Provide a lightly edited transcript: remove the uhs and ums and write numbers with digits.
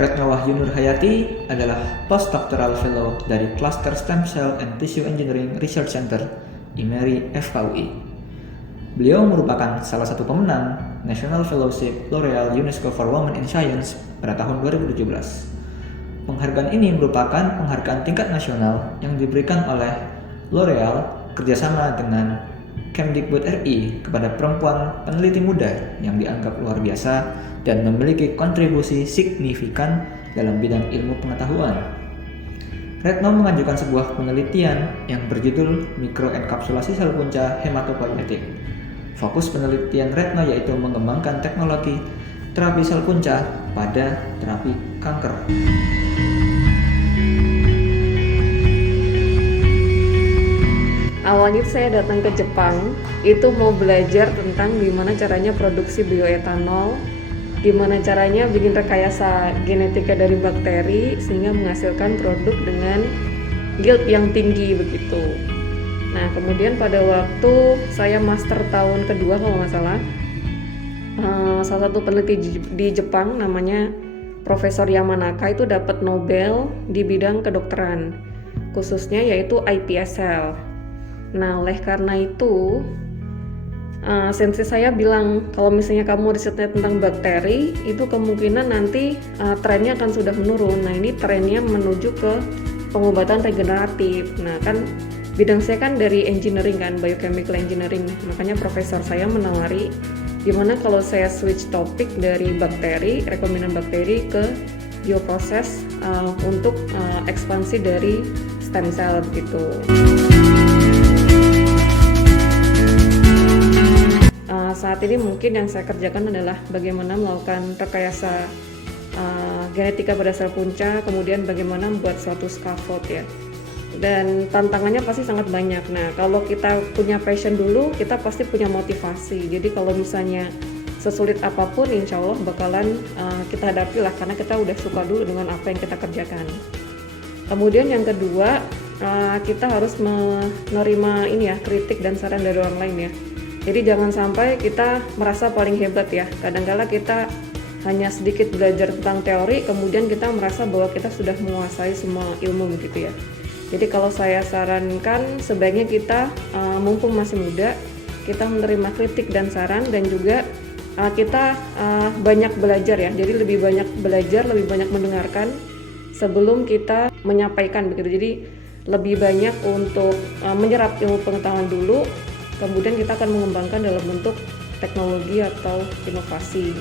Retno Wahyu Nurhayati adalah Postdoctoral Fellow dari Cluster Stem Cell and Tissue Engineering Research Center, IMERI FKUI. Beliau merupakan salah satu pemenang National Fellowship L'Oreal UNESCO for Women in Science pada tahun 2017. Penghargaan ini merupakan penghargaan tingkat nasional yang diberikan oleh L'Oreal kerjasama dengan Kemdikbud RI kepada perempuan peneliti muda yang dianggap luar biasa dan memiliki kontribusi signifikan dalam bidang ilmu pengetahuan. Retno mengajukan sebuah penelitian yang berjudul Mikroenkapsulasi sel punca hematopoietik. Fokus penelitian Retno yaitu mengembangkan teknologi terapi sel punca pada terapi kanker. Awalnya saya datang ke Jepang, itu mau belajar tentang gimana caranya produksi bioetanol, gimana caranya bikin rekayasa genetika dari bakteri sehingga menghasilkan produk dengan yield yang tinggi begitu. Nah, kemudian pada waktu saya master tahun kedua kalau nggak salah, salah satu peneliti di Jepang namanya Profesor Yamanaka itu dapat Nobel di bidang kedokteran, khususnya yaitu iPSL. Nah, oleh karena itu, sensei saya bilang kalau misalnya kamu risetnya tentang bakteri, itu kemungkinan nanti trennya akan sudah menurun. Nah, ini trennya menuju ke pengobatan regeneratif. Nah, kan bidang saya kan dari engineering kan, biochemical engineering. Makanya profesor saya menawari gimana kalau saya switch topik dari bakteri, rekombinan bakteri ke bioproses untuk ekspansi dari stem cell gitu. Saat ini mungkin yang saya kerjakan adalah bagaimana melakukan rekayasa genetika pada sel punca, kemudian bagaimana membuat suatu scaffold ya. Dan tantangannya pasti sangat banyak. Nah, kalau kita punya passion dulu, kita pasti punya motivasi. Jadi kalau misalnya sesulit apapun, insya Allah bakalan kita hadapi lah, karena kita udah suka dulu dengan apa yang kita kerjakan. Kemudian yang kedua, kita harus menerima ini ya, kritik dan saran dari orang lain ya. Jadi jangan sampai kita merasa paling hebat ya. Kadang-kala kita hanya sedikit belajar tentang teori, kemudian kita merasa bahwa kita sudah menguasai semua ilmu begitu ya. Jadi kalau saya sarankan sebaiknya kita mumpung masih muda, kita menerima kritik dan saran, dan juga kita banyak belajar ya. Jadi lebih banyak belajar, lebih banyak mendengarkan sebelum kita menyampaikan begitu. Jadi lebih banyak untuk menyerap ilmu pengetahuan dulu, kemudian kita akan mengembangkan dalam bentuk teknologi atau inovasi.